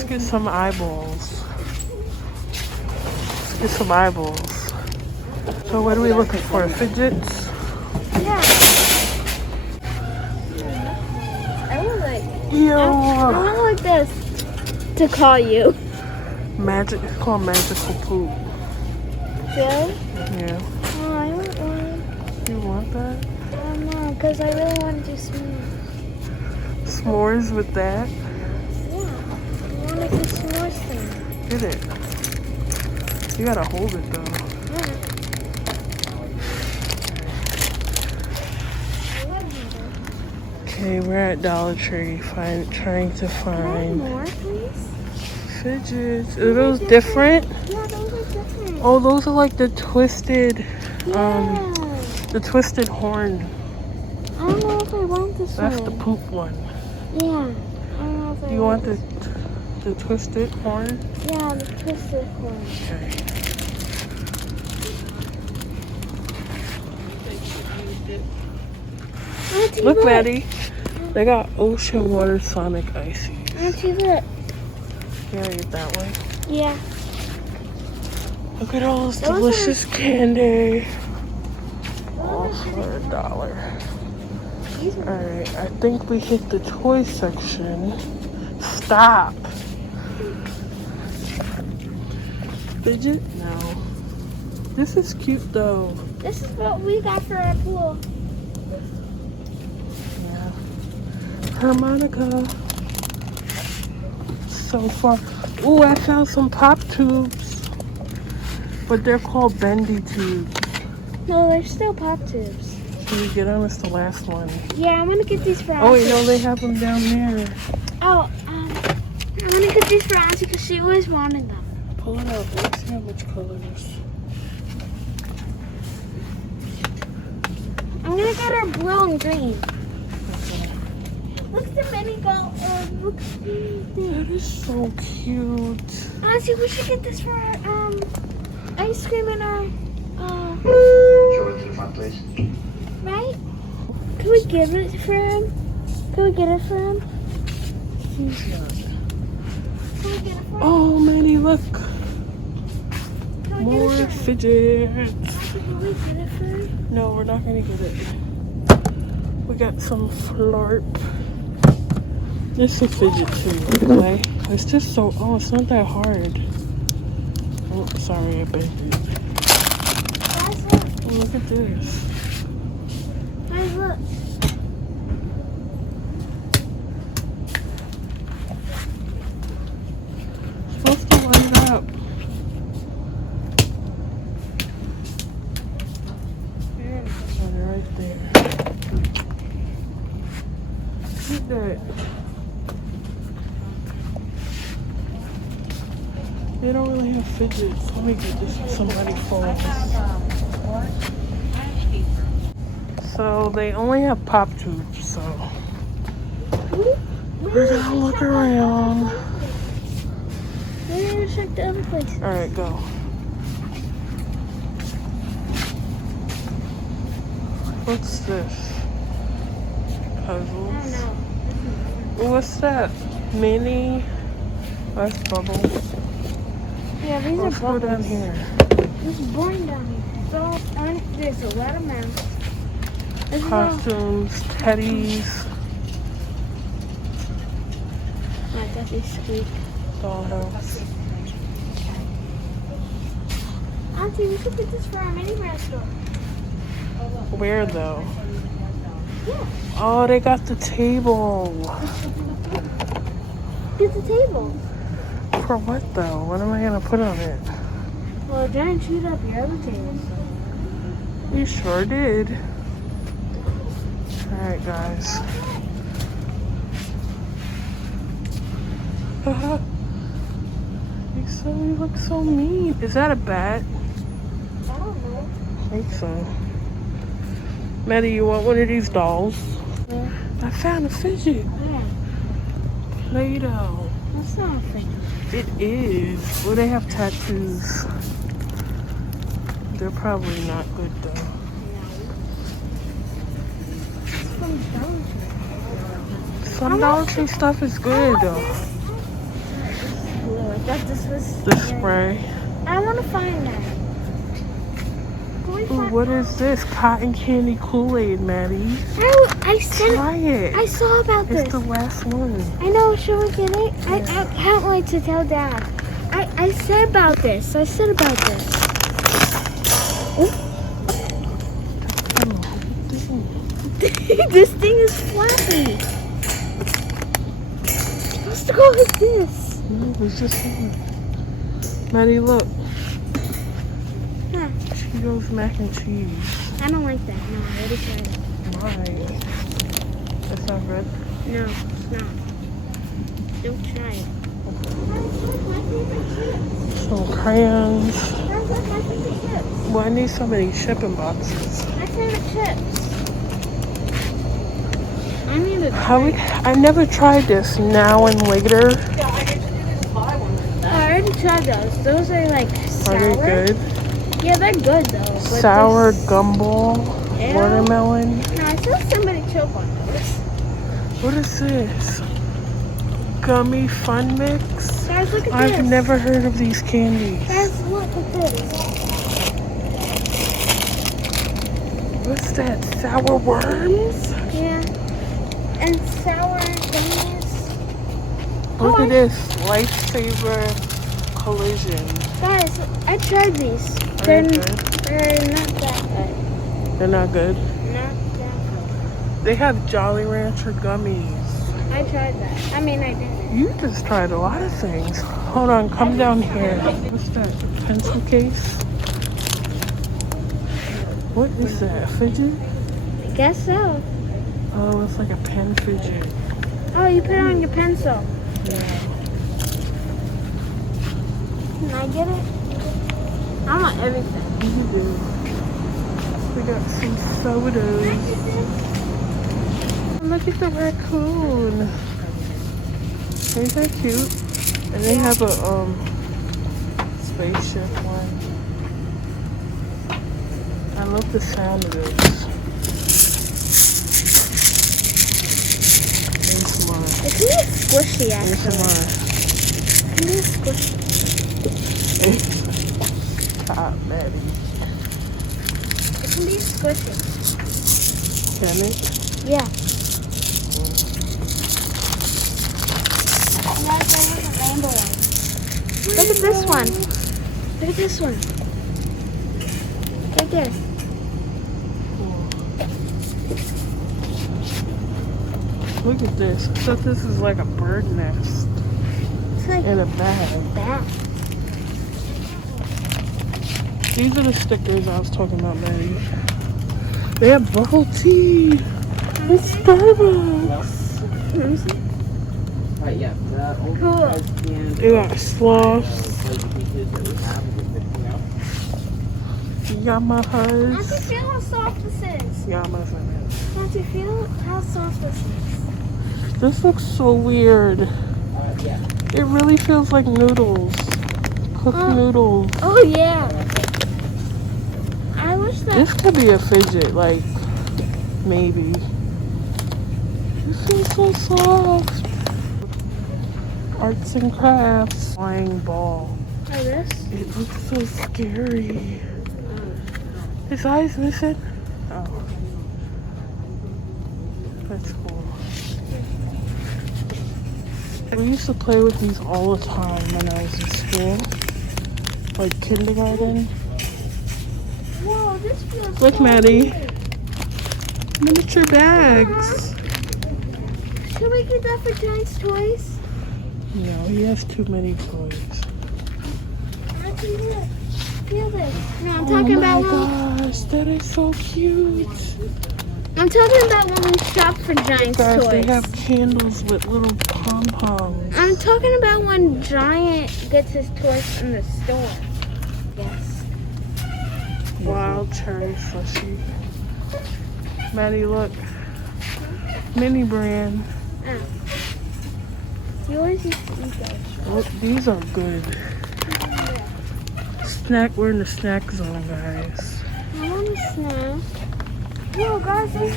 Let's get some eyeballs. Let's get some eyeballs. So what are we looking for? Fidgets? Yeah. I would like. Yo. I want like this to call you. Magic. It's called magical poop. Really? Yeah. Oh, I want one. You want that? I don't know, because I really want to do s'mores. S'mores with that? Yeah. I want to do s'mores thing. Get it. You gotta hold it though. Yeah. Okay, we're at Dollar Tree trying to Can I have find more, please? fidgets. Are those different? Yeah, those are different. Oh, those are like the twisted, Yeah. the twisted horn. I don't know if I want this one. That's the poop one. Yeah. I don't know if I You want this. the twisted horn? Yeah, the twisted one. Okay. Auntie, Look, Maddie. They got ocean water Sonic ices. Auntie, look. You gotta get that one. Yeah. Look at all this Those delicious candy. All Those are for $1. These are Alright, I think we hit the toy section. Stop. Fidget? No. This is cute though. This is what we got for our pool. Yeah. Harmonica. So far. Ooh, I found some pop tubes. But they're called bendy tubes. No, they're still pop tubes. Can you get them? It's the last one. Yeah, I'm gonna get these for Oh, Auntie. wait, no, they have them down there. Oh, I'm gonna get these for Auntie because she always wanted them. Pull it up. Let's see how much colors. I'm gonna get her blue and green. Look at the mini golf. Look at That is so cute. Auntie, we should get this for ice cream in our Show it to the front, please. right? Can we give it for him? Can we get it for him? He's not. Can we get it for him? Oh, Manny, look. Can we More get it for him? fidgets. Auntie, can we get it for him? No, we're not going to get it. We got some florp. This is fidget too, okay? It's just so, oh, it's not that hard. Oh, sorry, I banged it. Guys, look. Oh, look at this. Guys, look. Supposed to light up. Yeah, right there. Look at that. They don't really have fidgets. Let me get this for somebody phones. So they only have pop tubes, so we're gonna look around. We're gonna check the other places. Alright, go. What's this? Puzzles. I don't know. What's that? Mini? That's bubbles. Yeah, these Let's are go bubbles. down here. It's boring down here. So, there's a lot of mounts. This is all. Costumes, teddies, I got these squeak. dollhouse. Auntie, we could get this for our mini brand store. Where though? Yeah, Oh, they got the table. get the table. For what though? What am I gonna put on it? Well, Giant chewed up your other table. You sure did. Alright, guys. Haha. You look so mean. Is that a bat? I don't know. I think so. Maddie, you want one of these dolls? Yeah. I found a fidget. Yeah. Play-Doh. That's not a thing. It is. Well, they have tattoos. They're probably not good though. From Dollar Tree. Some Dollar Tree stuff is good though. that this was The spray. I want to find that. Can we Ooh, find what is this? Cotton candy Kool-Aid, Maddie. I said Try it. I saw about this. It's the last one. I know. Should we get it? I can't wait to tell Dad. I said about this. I said about this. This thing is flappy. It's supposed to go like this. No, it's just one. Maddie, look. Huh. Cheetos mac and cheese. I don't like that. No, I already tried it. Why? That's not good. No, it's not. Don't try it. Some crayons. That's my favorite chips. Well, I need so many shipping boxes. My favorite chips. I need a I never tried this now and later. I already tried those. Those are like sour. Are they good? Yeah, they're good though. But Sour this- gumball, Ew. watermelon. No, I saw somebody choke on those. What is this? Gummy Fun Mix? Guys, look at I've this. never heard of these candies. Guys, look at this. What's that? Sour worms? Yeah. And sour gummies. Look Oh, at this. Lifesaver Collision. Guys, I tried these. Are they good? They're not that good. They're not good. Not that good. They have Jolly Rancher gummies. I tried that. I mean, I didn't. You just tried a lot of things. Hold on, come down here. What's that? Pencil case? What is that? A fidget? I guess so. Oh, it's like a pen fidget. Oh, you put it on your pencil. Yeah. Can I get it? I want everything. You do. We got some sodas. Look at the raccoon. Ain't that cute? And they have a spaceship one. I love the sound of this. There's more. It can be squishy, There's some actually. more. It can be squishy. Stop, Maddie. It can be squishy. Can it? Yeah. Guys, there was a rainbow one. Look at this one. Look at this one. Right there. Look at this. I thought this is like a bird nest It's like in a bag. that. These are the stickers I was talking about, Maddie. They have bubble tea. It's Starbucks. Cool. They got sloths. Don't Yamahas. you feel how soft this is? Yamas, I mean. Don't you feel how soft this is? This looks so weird. It really feels like noodles. Cooked noodles. Oh, yeah. I wish that... This could be a fidget, like, maybe. This is so soft. Arts and crafts. Flying ball. Oh, this? It looks so scary. His eyes missing? Oh. That's cool. We used to play with these all the time when I was in school. Like kindergarten. Whoa, this feels Look, so Maddie. weird. Miniature bags. Should we get that for Giant's Toys? No, he has too many toys. I can do it. Feel this. No, I'm Oh talking my about when gosh, that is so cute. I'm talking about when we shop for Giant's Guys, Toys. they have candles with little pom-poms. I'm talking about when Giant gets his toys in the store. Yes. Wild cherry slushy. Maddie, look. Mini brand. You always used to eat those. Oh, these are good. Snack, we're in the snack zone, guys. I want a snack. Whoa, guys, look.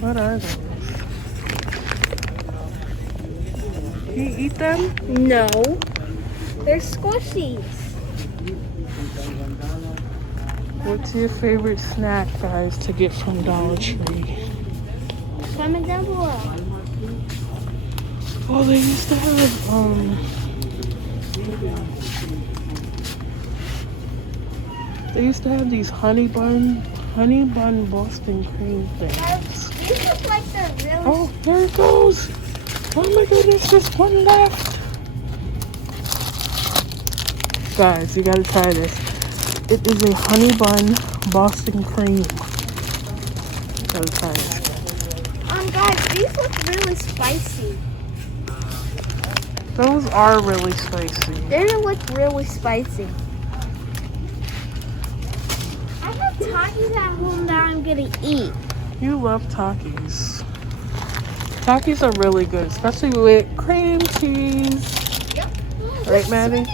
What are those? You eat them? No. They're squishies. What's your favorite snack, guys, to get from Dollar Tree? Comment down below. Oh, they used to have, these honey bun Boston cream things. These look like they're really. Oh, there it goes. Oh my goodness, there's one left. Guys, you gotta try this. It is a honey bun Boston cream. Gotta try this. Guys, these look really spicy. Those are really spicy. They look really spicy. I have Takis at home that I'm gonna eat. You love Takis. Takis are really good, especially with cream cheese. Yep. Right, Maddie?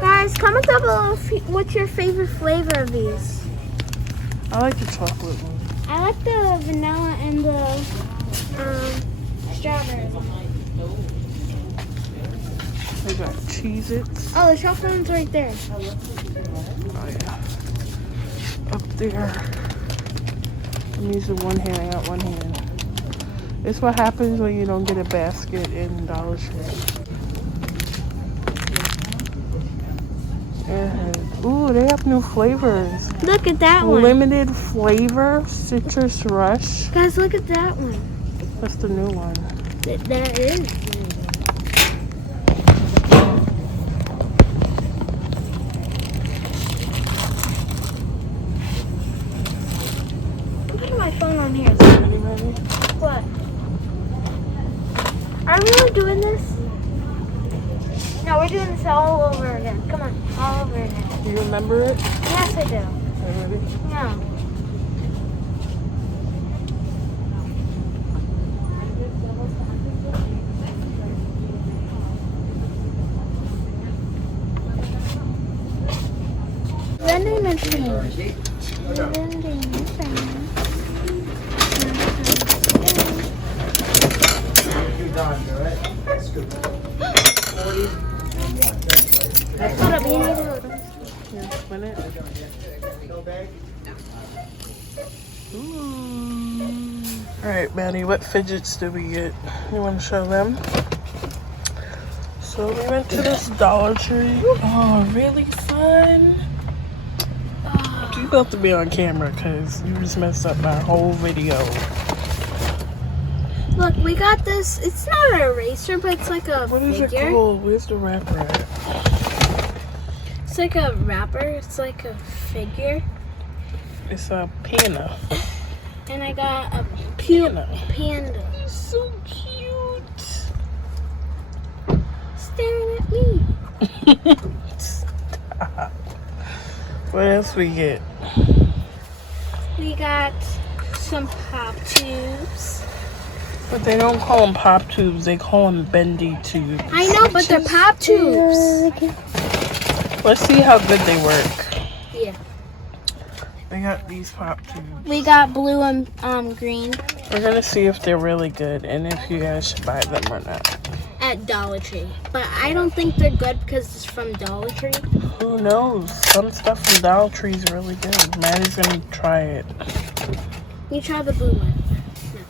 Guys, comment down below what's your favorite flavor of these. I like the chocolate one. I like the vanilla and the strawberry one. We got Cheez-Its. Oh, the chocolate one's right there. Oh yeah. Up there. I'm using one hand, I got one hand. It's what happens when you don't get a basket in Dollar Tree. And, ooh, they have new flavors. Look at that one. Limited flavor, citrus rush. Guys, look at that one. That's the new one. There is. I'm putting my phone on here. Ready, ready? What? Are we really doing this? No, we're doing this all over again. Come on, all over again. Do you remember it? Yes, I do. Okay, ready? No. Vending machine. Vending machine. Hold up, you need to hold up. Here, spin it. Ooh. Alright, Maddie, what fidgets did we get? You want to show them? So we went to this Dollar Tree. Oh, really fun. You about to be on camera because you just messed up my whole video. Look, we got this. It's not an eraser, but it's like a What is figure. it called? Where's the wrapper at? It's like a wrapper. It's like a figure. It's a panda. And I got a Panda. panda. So cute. Staring at me. Stop. What else we get? We got some pop tubes. But they don't call them pop tubes. They call them bendy tubes. I know, but they're pop tubes. Let's see how good they work. Yeah. They got these pop tubes. We got blue and green We're going to see if they're really good and if you guys should buy them or not. at Dollar Tree. But I don't think they're good because it's from Dollar Tree. Who knows? Some stuff from Dollar Tree is really good. Maddie's going to try it. You try the blue one. No.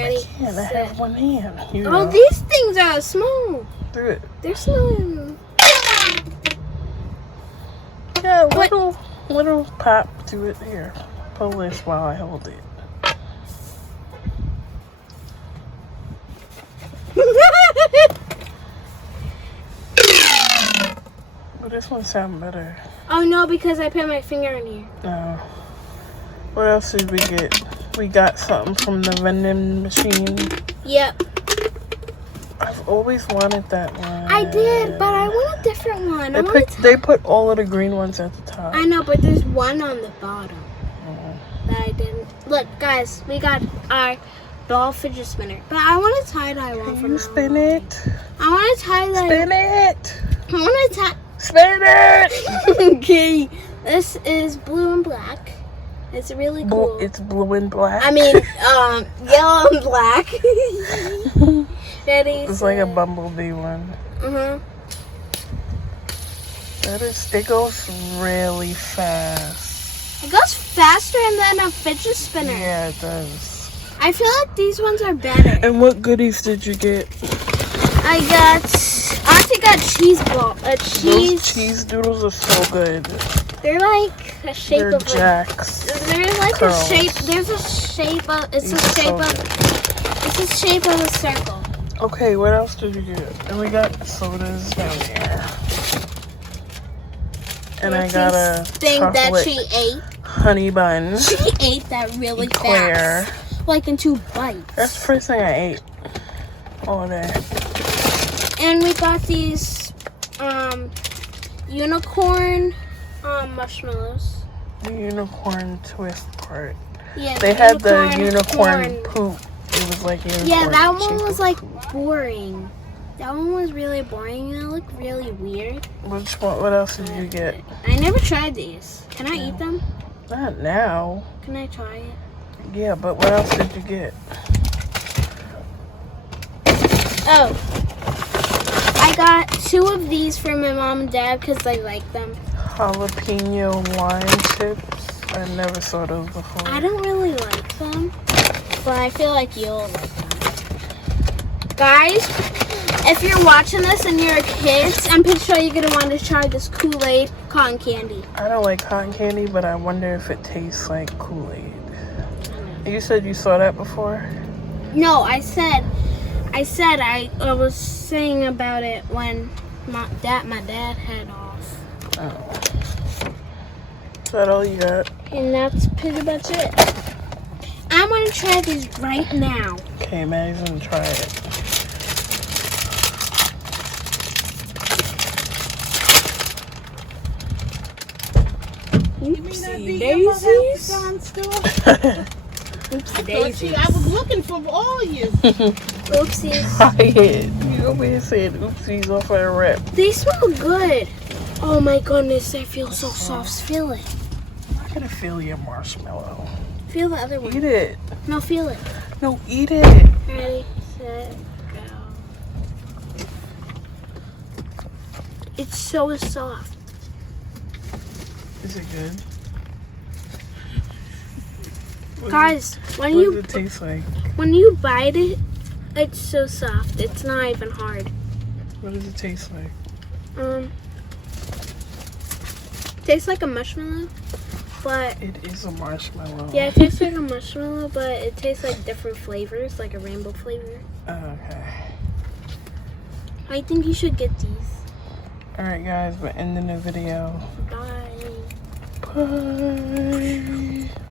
Ready? Yeah, I set. have one hand. You Oh, know. these things are small. Do it. They're small. Yeah, little pop to it here. Pull this while I hold it. But this one sounds better. Oh no, because I put my finger in here. No. What else did we get? We got something from the vending machine. Yep. I've always wanted that one. I did, but I want a different one. They put all of the green ones at the top. I know, but there's one on the bottom Oh. that I didn't. Look, guys, we got our ball fidget spinner. But I want a tie-dye one Can for you now. spin it? I want a tie-dye. Spin it! I want a tie. Spin it! Okay, this is blue and black, It's really cool. It's blue and black. I mean, yellow and black. Ready? It's like a bumblebee one. It goes really fast. It goes faster than a fidget spinner. Yeah, it does. I feel like these ones are better. And what goodies did you get? Auntie got cheese ball. Those cheese doodles are so good. They're like a shape They're of Jacks. There's like curls. a shape. There's a shape of. It's a shape of a circle. Okay, what else did you get? And we got sodas down here. And I got a thing that she ate. honey bun. She ate that really Eclair. fast, like in 2 bites. That's the first thing I ate all day. And we got these unicorn marshmallows. The unicorn twist part. Yeah, They had the unicorn poop. It was like unicorn. Yeah, that one chicken. was like boring. That one was really boring and it looked really weird. Which one? What else did you get? I never tried these. Can I eat them? Not now. Can I try it? Yeah, but what else did you get? Oh, I got 2 of these for my mom and dad because they like them. Jalapeno lime chips. I never saw those before. I don't really like them, but I feel like you'll like them. Guys, if you're watching this and you're a kid, I'm pretty sure you're going to want to try this Kool-Aid cotton candy. I don't like cotton candy, but I wonder if it tastes like Kool-Aid. You said you saw that before? No, I was saying about it when my dad had off. Oh. Is that all you got? And that's pretty much it. I'm going to try these right now. Okay, Maddie's gonna try it. Oopsie daisies. Oopsie daisies. I was looking for all of you. Oopsies. Try it. You over here saying oopsies off our rep. They smell good. Oh my goodness, they feel so soft. Feel it. I'm not gonna feel your marshmallow. Feel the other one. Eat it. No, feel it. No, eat it. Ready, set, go. It's so soft. Is it good? Guys, What does it taste like? when you bite it, it's so soft. It's not even hard. What does it taste like? Tastes like a marshmallow, but It is a marshmallow. yeah, it tastes like a marshmallow, but it tastes like different flavors, like a rainbow flavor. Oh, okay. I think you should get these. Alright guys, we're ending the video. Bye. Bye.